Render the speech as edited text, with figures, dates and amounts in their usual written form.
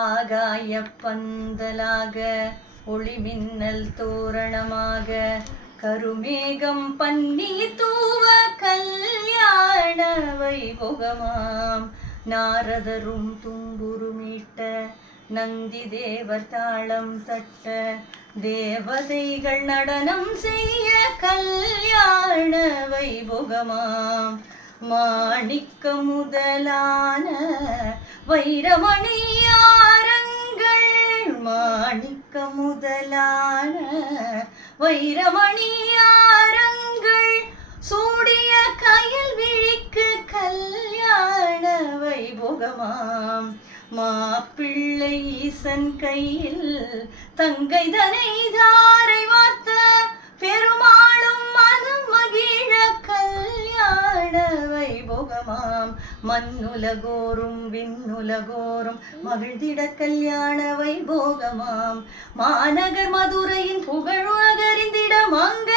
ஆகாய பந்தலாக ஒளிமின்னல் தோரணமாக கருமேகம் பன்னீர் தூவ கல்யாண வைபோகமாம். நாரதரும் தும்புருமீட்ட நந்தி தேவர் தாளம் தட்ட தேவதைகள் நடனம் செய்ய கல்யாண வைபோகமாம். மாணிக்க முதலான வைரமணியாரங்கள் மாணிக்க முதலான வைரமணியாரங்கள் சூடிய கயல் விழிக்கு கல்யாண வைபோகமாம். மாப்பிள்ளை ஈசன் கையில் தங்கை தனை தாரை வார்த்த பெருமாளும் மனம் மகிழ கல்யாண வைபோகமாம். மண்ணுலகோறும் விண்ணுலகோறும் மகிழ்ந்திட கல்யாண வைபோகமாம். மாநகர் மதுரையின் புகழுலகறிந்திட மங்க